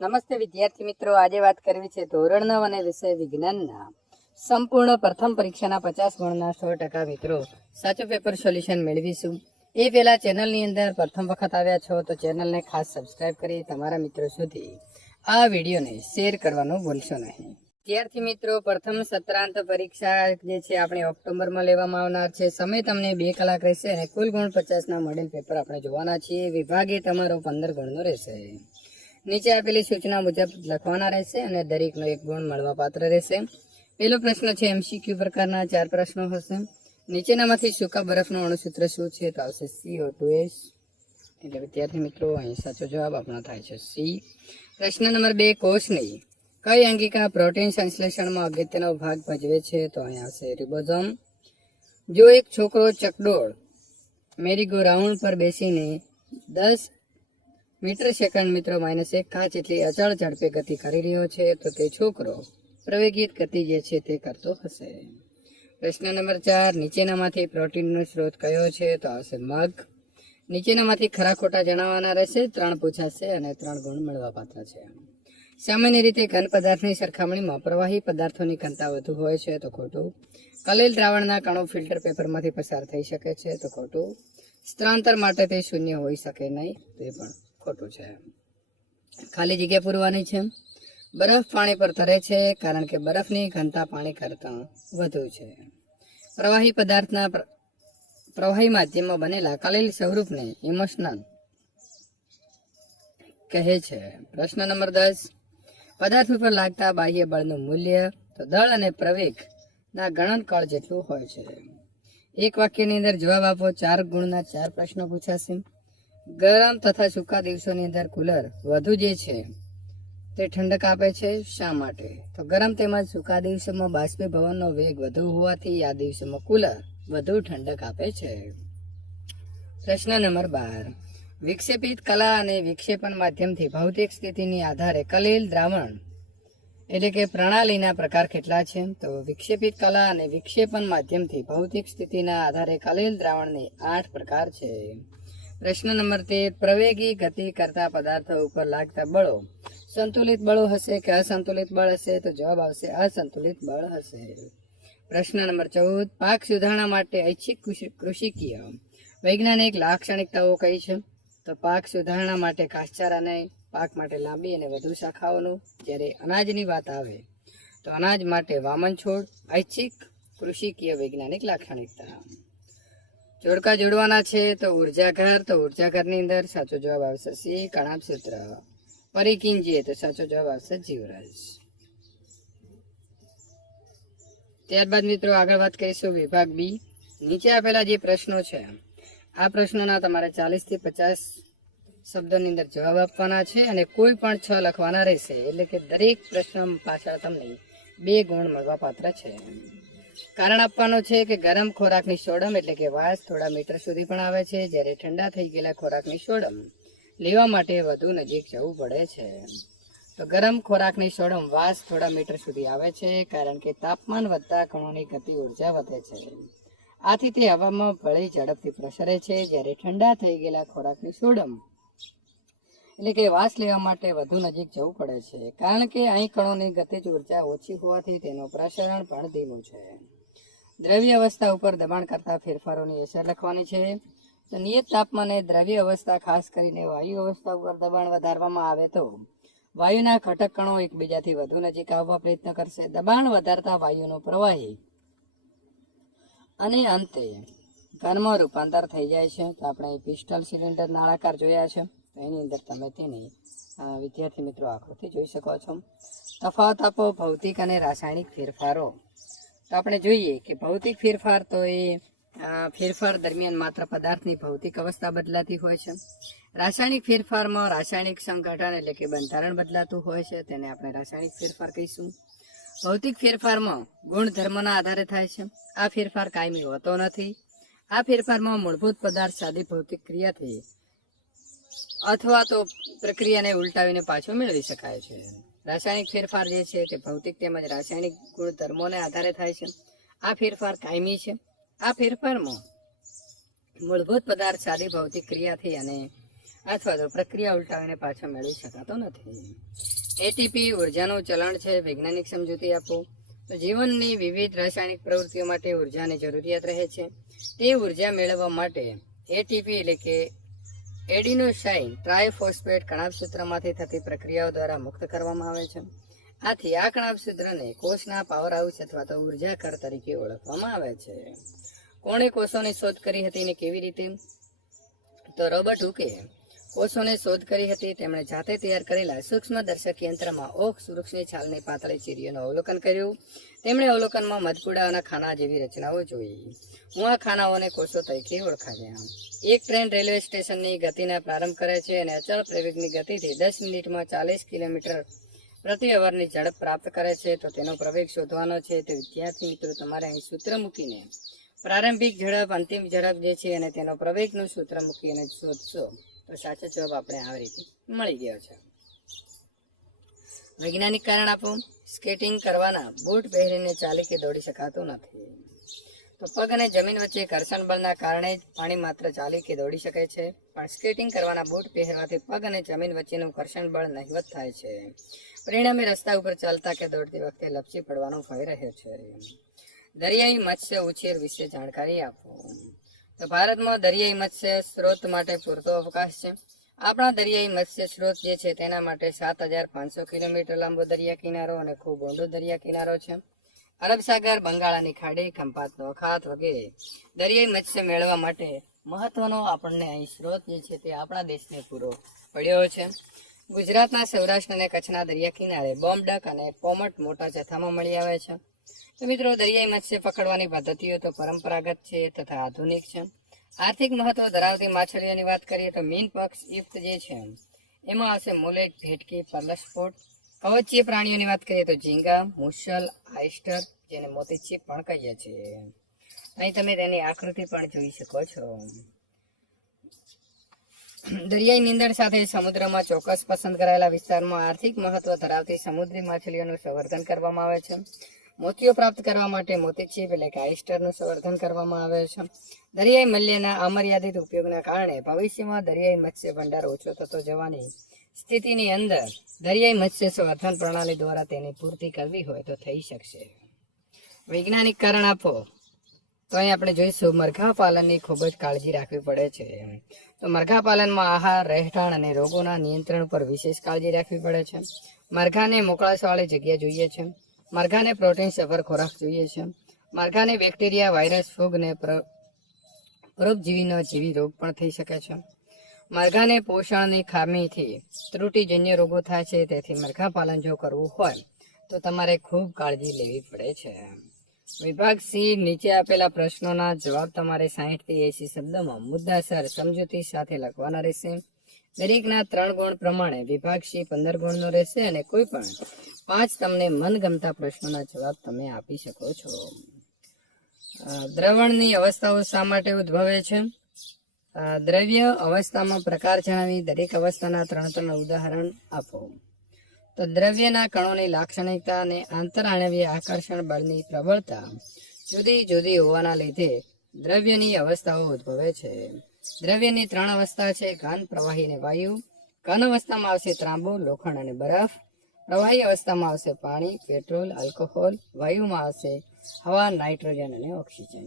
નમસ્તે વિદ્યાર્થી મિત્રો, આજે વાત કરવી છે ધોરણ 9 અને વિષય વિજ્ઞાનના સંપૂર્ણ પ્રથમ પરીક્ષાના 50 ગુણના 100% મિત્રો સાચું પેપર સોલ્યુશન મેળવીશું। એ પહેલા ચેનલની અંદર પ્રથમ વખત આવ્યા છો તો ચેનલને ખાસ સબસ્ક્રાઇબ કરી તમારા મિત્રો સુધી આ વિડીયોને શેર કરવાનું ભૂલશો નહીં। વિદ્યાર્થી મિત્રો, પ્રથમ સત્રાંત પરીક્ષા જે છે આપણે ઓક્ટોબરમાં લેવામાં આવનાર છે। સમય તમને 2 કલાક રહેશે અને કુલ ગુણ 50ના મોડેલ પેપર આપણે જોવાના છીએ। વિભાગે તમારો 15 ગુણનો રહેશે। નીચે આપેલી સૂચના મુજબ લખવાના રહેશે અને દરેકનો 1 ગુણ મળવા પાત્ર રહેશે। પહેલો પ્રશ્ન છે એમસીક્યુ પ્રકારના 4 પ્રશ્નો હશે। નીચેનામાંથી સૂકા બરફનું અણુસૂત્ર શું છે? તો આવશે CO2S। એટલે વિદ્યાર્થી મિત્રો અહીં સાચો જવાબ આપણો થાય છે સી। પ્રશ્ન નંબર 2, કોષની કઈ અંગિકા પ્રોટીન સંશ્લેષણમાં અગત્યનો ભાગ ભજવે છે? તો અહીં આવશે રિબોઝોમ। જો એક છોકરો ચકડોળ મેરીગો રાઉન્ડ પર બેસીને 10 મીટર સેકન્ડ મિત્રો -1 કાચ જેટલી અચળ ઝડપે ગતિ કરી રહ્યો છે તો તે છોકરો પ્રવેગિત ગતિ જે છે તે કરતો હશે। પ્રશ્ન નંબર 4, નીચેનામાંથી પ્રોટીનનો સ્ત્રોત કયો છે? તો આવશે મગ। નીચેનામાંથી ખરા ખોટા જણાવવાના રહેશે। 3 પૂછાશે અને 3 ગુણ મળવા પાત્ર છે। સામાન્ય રીતે ઘન પદાર્થની સરખામણીમાં પ્રવાહી પદાર્થોની ઘનતા વધુ હોય છે તો ખોટું। કલેલ દ્રાવણના કણો ફિલ્ટર પેપરમાંથી પસાર થઈ શકે છે તો ખોટું। સ્થળાંતર માટે તે શૂન્ય હોઈ શકે નહીં, તે પણ ખોટું છે। ખાલી જગ્યા પૂરવાની છે। બરફ પાણી પર તરે છે કારણ કે બરફની ઘનતા પાણી કરતાં વધુ છે। પ્રવાહી પદાર્થના પ્રવાહી માધ્યમમાં બનેલા કલેલ સ્વરૂપને ઇમોશનલ કહે છે। પ્રશ્ન નંબર 10, પદાર્થ ઉપર લાગતા બાહ્ય બળનું મૂલ્ય તો દળ અને પ્રવેગ ના ગણનકળ જેટલું હોય છે। એક વાક્યની અંદર જવાબ આપો। 4 ગુણના 4 પ્રશ્નો પૂછાશે। ગરમ તથા સૂકા દિવસોની અંદર કુલર વધુ જે છે તે ઠંડક આપે છે, શા માટે? તો ગરમ તેમજ સૂકા દિવસોમાં બાષ્પીભવનનો વેગ વધુ હોવાથી આ દિવસોમાં કુલર વધુ ઠંડક આપે છે। પ્રશ્ન નંબર 12, વિક્ષેપિત કલા અને વિક્ષેપણ માધ્યમથી ભૌતિક સ્થિતિની આધારે કલેલ દ્રાવણ એટલે કે પ્રણાલીના પ્રકાર કેટલા છે? તો વિક્ષેપિત કલા અને વિક્ષેપણ માધ્યમથી ભૌતિક સ્થિતિના આધારે કલેલ દ્રાવણને 8 પ્રકાર છે। પ્રશ્ન નંબર 13, પ્રવેગી ગતિ કરતા પદાર્થો ઉપર લાગતા બળો સંતુલિત બળો હશે કે અસંતુલિત બળ હશે? તો જવાબ આવશે અસંતુલિત બળ હશે। પ્રશ્ન નંબર 14, પાક સુધારણા માટે ઐચ્છિક કૃષિકીય વૈજ્ઞાનિક લાક્ષણિકતાઓ કઈ છે? તો પાક સુધારણા માટે ઘાસચારાને પાક માટે લાંબી અને વધુ શાખાઓનું, જ્યારે અનાજની વાત આવે તો અનાજ માટે વામન છોડ, ઐચ્છિક કૃષિકીય વૈજ્ઞાનિક લાક્ષણિકતા। જોડકા જોડવાના છે તો ઉર્જાઘર, તો ઉર્જાઘરની અંદર સાચો જવાબ આવશે સી, કણાભ સૂત્ર। પરિકીંજીએ તો સાચો જવાબ આવશે જીવરસ। ત્યારબાદ મિત્રો આગળ વાત કરીશું વિભાગ બી। નીચે આપેલા જે પ્રશ્નો છે આ પ્રશ્નોના તમારે 40 થી 50 શબ્દોની અંદર જવાબ આપવાના છે અને કોઈ પણ 6 લખવાના રહેશે। એટલે કે દરેક પ્રશ્ન પાછળ તમને 2 ગુણ મળવા પાત્ર છે। કારણ આપવાનું છે કે ગરમ ખોરાકની સોડમ એટલે કે વાસ થોડા મીટર સુધી પણ આવે છે, જ્યારે ઠંડા થઈ ગયેલા ખોરાકની સોડમ લેવા માટે વધુ નજીક જવું પડે છે। તો ગરમ ખોરાકની સોડમ વાસ થોડા મીટર સુધી આવે છે કારણ કે તાપમાન વધતા કણોની ગતિ ઉર્જા વધે છે, આથી તે હવામાં ભળી ઝડપથી પ્રસરે છે, જ્યારે ઠંડા થઈ ગયેલા ખોરાકની સોડમ એટલે કે વાસ લેવા માટે વધુ નજીક જવું પડે છે, કારણ કે અહીં કણોની ગતિજ ઉર્જા ઓછી હોવાથી તેનું પ્રસરણ પણ ધીમું છે। દ્રવ્ય અવસ્થા ઉપર દબાણ કરતા ફેરફારોની અસર લખવાની છે। તો નિયત તાપમાને દ્રવ્ય અવસ્થા ખાસ કરીને વાયુ અવસ્થા ઉપર દબાણ વધારવામાં આવે તો વાયુના ઘટક કણો એકબીજાથી વધુ નજીક આવવા પ્રયત્ન કરશે। દબાણ વધારતા વાયુનું પ્રવાહી અને અંતે ઘનમાં રૂપાંતર થઈ જાય છે। તો આપણે પિસ્ટલ સિલિન્ડર નળાકાર જોયા છે, તો એની અંદર તમે તેની વિદ્યાર્થી મિત્રો આકૃતિ જોઈ શકો છો। તફાવત આપો ભૌતિક અને રાસાયણિક ફેરફારો। તો આપણે જોઈએ કે ભૌતિક ફેરફાર તો એ ફેરફાર દરમિયાન માત્ર પદાર્થની ભૌતિક અવસ્થા બદલાતી હોય છે। રાસાયણિક ફેરફારમાં રાસાયણિક સંગઠન એટલે કે બંધારણ બદલાતું હોય છે, તેને આપણે રાસાયણિક ફેરફાર કહીશું। ભૌતિક ફેરફારમાં ગુણધર્મના આધારે થાય છે। આ ફેરફાર કાયમી હોતો નથી। આ ફેરફારમાં મૂળભૂત પદાર્થ સાદી ભૌતિક ક્રિયાથી અથવા તો પ્રક્રિયાને ઉલટાવીને પાછો મેળવી શકાય છે। રાસાયણિક ફેરફાર જે છે તે ભૌતિક તેમજ રાસાયણિક ગુણધર્મોને આધારે થાય છે। આ ફેરફાર કાયમી છે। આ ફેરફારમાં મૂળભૂત પદાર્થ સાદી ભૌતિક ક્રિયાથી અને અથવા તો પ્રક્રિયા ઉલટાવીને પાછો મેળવી શકાતો નથી. એટીપી ઉર્જાનું ચલણ છે. વૈજ્ઞાનિક સમજૂતી આપો તો જીવનની વિવિધ રાસાયણિક પ્રવૃત્તિઓ માટે ઉર્જાની જરૂરિયાત રહે છે. તે ઉર્જા મેળવવા માટે એટીપી એટલે કે એડિનોસાઇન ટ્રાયફોસ્ફેટ કણાભસૂત્રમાંથી થતી પ્રક્રિયાઓ દ્વારા મુક્ત કરવામાં આવે છે. આથી આ કણાભસૂત્રને કોષના પાવર હાઉસ અથવા તો ઉર્જા ઘર તરીકે ઓળખવામાં આવે છે. કોણે કોષોની શોધ કરી હતી ને કેવી રીતે? તો રોબર્ટ હુકે કોષોને શોધ કરી હતી. તેમણે જાતે તૈયાર કરેલા સૂક્ષ્મ દર્શક યંત્રમાં ઓક વૃક્ષની છાલની પાતળી ચીરીઓનું અવલોકન કર્યું. તેમણે અવલોકનમાં મધપુડાના ખાના જેવી રચનાઓ જોઈ. હું આ ખાનાઓને કોષો તરીકે ઓળખાવ્યા. એક ટ્રેન રેલવે સ્ટેશનની ગતિના પ્રારંભ કરે છે અને અચળ પ્રવેગની ગતિથી 10 મિનિટમાં 40 કિલોમીટર પ્રતિ અવરની ઝડપ પ્રાપ્ત કરે છે. તો તેનો પ્રવેગ શોધવાનો છે. તો વિદ્યાર્થી મિત્રો તમારે અહીં સૂત્ર મૂકીને પ્રારંભિક ઝડપ, અંતિમ ઝડપ જે છે અને તેનો પ્રવેગનું સૂત્ર મૂકીને શોધશો તો સાચો જવાબ આપણે આવી રીતે મળી ગયો છે. વૈજ્ઞાનિક કારણ આપો. સ્કેટિંગ કરવાના બૂટ પહેરીને ચાલી કે દોડી શકાતું નથી. તો પગ અને જમીન વચ્ચે ઘર્ષણ બળના કારણે જ પાણી માત્ર ચાલી કે દોડી શકે છે, પણ સ્કેટિંગ કરવાના બૂટ પહેરવાથી પગ અને જમીન વચ્ચેનું ઘર્ષણ બળ નહિવત થાય છે. પરિણામે રસ્તા ઉપર ચાલતા કે દોડતી વખતે લપસી પડવાનો ભય રહે છે. દરિયાઈ મત્સ્ય ઉછેર વિશે જાણકારી આપો. તો ભારતમાં દરિયાઈ મત્સ્ય સ્ત્રોત માટે પૂરતો અવકાશ છે. આપણા દરિયાઈ મત્સ્ય સ્ત્રોત જે છે તેના માટે 7,500 કિલોમીટર લાંબો દરિયા કિનારો અને ખૂબ ઊંડો દરિયા કિનારો છે. અરબ સાગર, બંગાળાની ખાડી, ખંભાતનો અખાત વગેરે દરિયાઈ મત્સ્ય મેળવવા માટે મહત્વનો આપણને અહીં સ્ત્રોત જે છે તે આપણા દેશને પૂરો પડ્યો છે. ગુજરાતના સૌરાષ્ટ્ર અને કચ્છના દરિયા કિનારે બોમ્બડક અને પોમટ મોટા જથ્થામાં મળી આવે છે. તો મિત્રો દરિયાઈ મત્સ્ય પકડવાની પદ્ધતિઓ તો પરંપરાગત છે તથા આધુનિક છે. આર્થિક મહત્વ ધરાવતી માછલીઓની વાત કરીએ તો મીન પક્ષ યુક્ત જે છે એમાં આવશે મોલેટ, ભેટકી, પરલસ્ફોટ. કવચીય પ્રાણીઓની વાત કરીએ તો ઝીંગા, મુસલ, આઈસ્ટર જેને મોતીચીપ પણ કહીએ છીએ. અહીં તમે તેની આકૃતિ પણ જોઈ શકો છો. દરિયાઈ નીંદણ સાથે સમુદ્રમાં ચોક્કસ પસંદ કરાયેલા વિસ્તારમાં આર્થિક મહત્વ ધરાવતી સમુદ્રી માછલીઓનું સંવર્ધન કરવામાં આવે છે. મોતીઓ પ્રાપ્ત કરવા માટે મોતીચીપ એટલે કે આઈસ્ટરનું સંવર્ધન કરવામાં આવે છે. દરિયાઈ મત્સ્યના અમર્યાદિત ઉપયોગના કારણે ભવિષ્યમાં દરિયાઈ મત્સ્ય ભંડાર ઓછો થતો જવાની સ્થિતિની અંદર દરિયાઈ મત્સ્ય સંવર્ધન પ્રણાલી દ્વારા તેની પૂર્તિ કરવી હોય તો થઈ શકશે. વૈજ્ઞાનિક કારણ આપો. તો અહીં આપણે જોઈશું મરઘા પાલનની ખૂબ જ કાળજી રાખવી પડે છે. તો મરઘા પાલનમાં આહાર, રહેઠાણ અને રોગોના નિયંત્રણ પર વિશેષ કાળજી રાખવી પડે છે. મરઘાને મોકળાશવાળી જગ્યા જોઈએ છે. મરઘાને પ્રોટીન સભર ખોરાક જોઈએ છે. મરઘાને બેક્ટેરિયા, વાયરસ, ફૂગ અને પરોપજીવીનો જેવી રોગ પણ થઈ શકે છે. મરઘાને પોષણની ખામીથી ત્રુટિજન્ય રોગો થાય છે. તેથી મરઘા પાલન જો કરવું હોય તો તમારે ખૂબ કાળજી લેવી પડે છે. વિભાગ સી, નીચે આપેલા પ્રશ્નોના જવાબ તમારે 60 થી 80 શબ્દોમાં મુદ્દાસર સમજૂતી સાથે લખવાના રહેશે. દરેકના 3 ગુણ પ્રમાણે વિભાગ સી 15 ગુણનો રહેશે અને કોઈ પણ 5 તમને મનગમતા પ્રશ્નોના જવાબ તમે આપી શકો છો. દ્રવણની અવસ્થાઓ શા માટે ઉદ્ભવે છે? દ્રવ્ય અવસ્થામાં પ્રકાર જણાવી દરેક અવસ્થાના 3 ઉદાહરણ આપો. તો દ્રવ્યના કણોની લાક્ષણિકતા અને આંતરાણવીય આકર્ષણ બળની પ્રબળતા જુદી જુદી હોવાના લીધે દ્રવ્યની અવસ્થાઓ ઉદ્ભવે છે. દ્રવ્યની 3 અવસ્થા છે: ઘન, પ્રવાહી અને વાયુ. ઘન અવસ્થામાં આવશે ત્રાંબુ, લોખંડ અને બરફ. પ્રવાહી અવસ્થામાં આવશે પાણી, પેટ્રોલ, આલ્કોહોલ. વાયુમાં આવશે હવા, નાઇટ્રોજન અને ઓક્સિજન.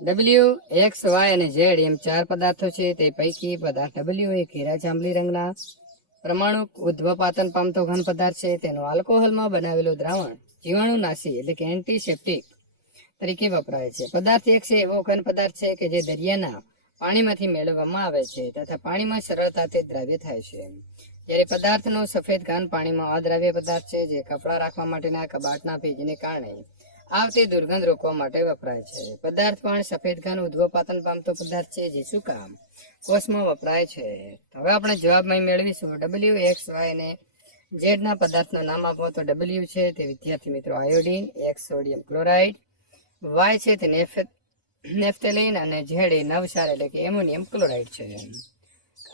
W, X, Y અને Z એમ 4 પદાર્થો છે. તે પૈકી પદાર્થ W એ ઘેરા જાંબલી રંગના પરમાણુ ઉદ્ધવપાતન પામતો ઘન પદાર્થ છે. તેનું આલ્કોહોલમાં બનાવેલું દ્રાવણ જીવાણુનાશી એટલે કે એન્ટિસેપ્ટિક તરીકે વપરાય છે. પદાર્થ એક છે એવો ઘન પદાર્થ છે કે જે દરિયાના પાણીમાંથી મેળવવામાં આવે છે તથા પાણીમાં સરળતાથી દ્રાવ્ય થાય છે. જ્યારે પદાર્થનો સફેદ ઘન પાણીમાં અદ્રાવ્ય પદાર્થ છે જે કપડાં રાખવા માટેના કબાટના ભેજને કારણે આવતી દુર્ગંધ રોકવા માટે વપરાય છે. પદાર્થ પણ સફેદ ઘન ઉદ્ધવપાતન પામતો પદાર્થ છે જે શું કામ? કોષમાં વપરાય છે. હવે આપણે જવાબમાં મેળવીશું W, X, Y અને Z ના પદાર્થનું નામ આપો. તો W છે તે વિદ્યાર્થી મિત્રો iodine, X sodium chloride, Y છે તે નેફ્થેલિન અને Z એ નવસાર એટલે કે એમોનિયમ ક્લોરાઇડ છે.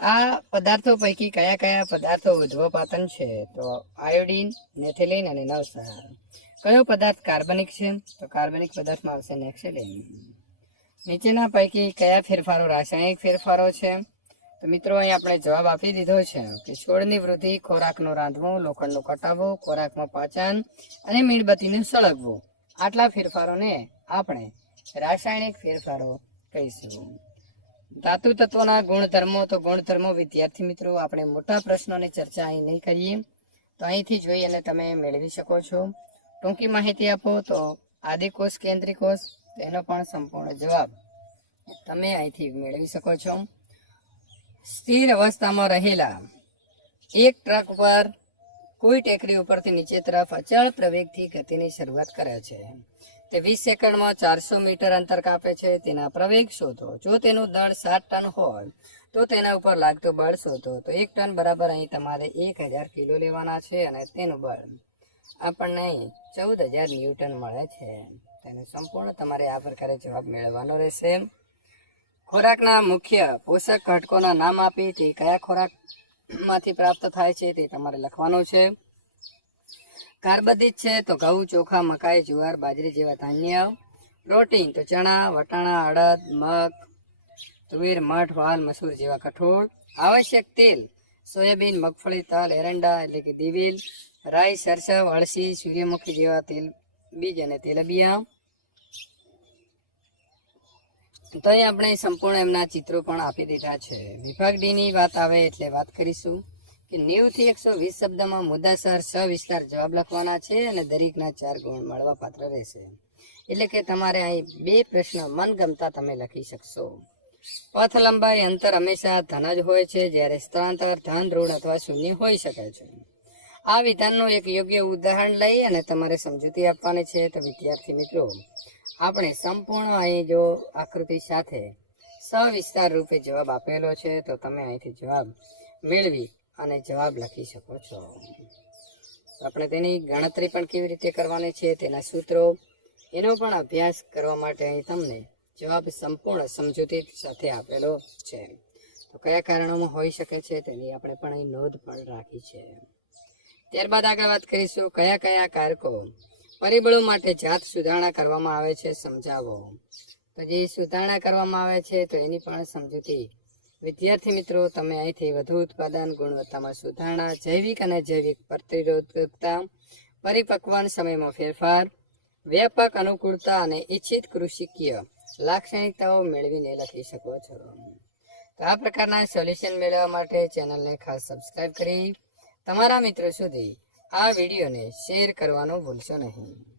આ પદાર્થો પૈકી કયા કયા પદાર્થો ઉદ્ધવપાતન છે? તો આયોડીન, નેથેલિન અને નવસાર. કયો પદાર્થ કાર્બનિક છે? તો કાર્બનિક પદાર્થમાં આવશે નેક્સેલિન. નીચેના પૈકી કયા ફેરફારો રાસાયણિક ફેરફારો છે? તો મિત્રો અહીં આપણે જવાબ આપી દીધો છે કે છોડની વૃદ્ધિ, ખોરાકનું રાંધવું, લોખંડનું કટાવવું, ખોરાકમાં પાચન અને મીણબત્તીનું સળગવું, આટલા ફેરફારોને આપણે રાસાયણિક ફેરફારો કહીશું. ધાતુ તત્વોના ગુણધર્મો. તો ગુણધર્મો વિદ્યાર્થી મિત્રો આપણે મોટા પ્રશ્નોની ચર્ચા અહીં નહીં કરીએ, તો અહીંથી જોઈ અને તમે મેળવી શકો છો. ટૂંકી માહિતી આપો તો આદિકોષ, કેન્દ્રીકોષ, તેનો પણ સંપૂર્ણ જવાબ તમે અહીંથી મેળવી શકો છો. સ્થિર અવસ્થામાં રહેલા એક ટ્રક પર કોઈ ટેકરી ઉપરથી નીચે તરફ અચળ પ્રવેગથી ગતિની શરૂઆત કરે છે. તે 20 સેકન્ડમાં 400 મીટર અંતર કાપે છે. તેના પ્રવેગ શોધો. જો તેનું દળ 7 ટન હોય તો તેના ઉપર લાગતું બળ શોધો. તો 1 ટન બરાબર અહીં તમારે 1000 કિલો લેવાના છે અને તેનું બળ આપણને 14,000 ન્યૂટન મળે છે. તેનો સંપૂર્ણ તમારે આ પ્રકારે જવાબ મેળવવાનો રહેશે. ખોરાકના મુખ્ય પોષક ઘટકોના નામ આપી તે કયા ખોરાકમાંથી પ્રાપ્ત થાય છે તે તમારે લખવાનું છે. કાર્બોદિત છે તો ઘઉં, ચોખા, મકાઈ, જુવાર, બાજરી જેવા ધાન્ય. પ્રોટીન તો ચણા, વટાણા, અડદ, મગ, તુવેર, મઠ, વાલ, મસૂર જેવા કઠોળ. આવશ્યક તેલ સોયાબીન, મગફળી, તલ, એરંડા એટલે કે દિવેલ, રાઈ, સરસવ, અળસી, સૂર્યમુખી જેવા તેલ બીજ અને તેલબિયા. તો અહીં આપણે સંપૂર્ણ એમના ચિત્રો પણ આપી દીધા છે. વિભાગ ડી ની વાત આવે એટલે વાત કરીશું કે 90 થી 120 શબ્દમાં મુદ્દાસર સવિસ્તાર જવાબ લખવાના છે અને દરેકના 4 ગુણ મળવા પાત્ર રહેશે. એટલે કે તમારે અહીં 2 પ્રશ્ન મનગમતા તમે લખી શકશો. પથ લંબાઈ અંતર હંમેશા ધન જ હોય છે, જ્યારે સ્થળાંતર ધન, ઋણ અથવા શૂન્ય હોઈ શકે છે. આ વિધાનનું એક યોગ્ય ઉદાહરણ લઈ અને તમારે સમજૂતી આપવાની છે. તો વિદ્યાર્થી મિત્રો આપણે સંપૂર્ણ અહીં જો આકૃતિ સાથે સવિસ્તાર રૂપે જવાબ આપેલો છે, તો તમે અહીંથી જવાબ મેળવી અને જવાબ લખી શકો છો. આપણે તેની ગણતરી પણ કેવી રીતે કરવાની છે, તેના સૂત્રો, એનો પણ અભ્યાસ કરવા માટે અહીં તમને જવાબ સંપૂર્ણ સમજૂતી સાથે આપેલો છે. તો કયા કારણોમાં હોઈ શકે છે તેની આપણે પણ અહીં નોંધ પણ રાખી છે. ત્યારબાદ આગળ વાત કરીશું કયા કયા કારકો, પરિબળો માટે જાત સુધારણા કરવામાં આવે છે સમજાવો. તો જે સુધારણા કરવામાં આવે છે તો એની પણ સમજૂતી વિદ્યાર્થી મિત્રો તમે અહીંથી વધુ ઉત્પાદન, ગુણવત્તામાં સુધારણા, જૈવિક અને જૈવિક પ્રતિરોધકતા, પરિપક્વન સમયમાં ફેરફાર, વ્યાપક અનુકૂળતા અને ઇચ્છિત કૃષિકીય લાક્ષણિકતાઓ મેળવીને લખી શકો છો. તો આ પ્રકારના સોલ્યુશન મેળવવા માટે ચેનલને ખાસ સબસ્ક્રાઇબ કરી તમારા મિત્રો સુધી આ વિડીયોને શેર કરવાનું ભૂલશો નહીં.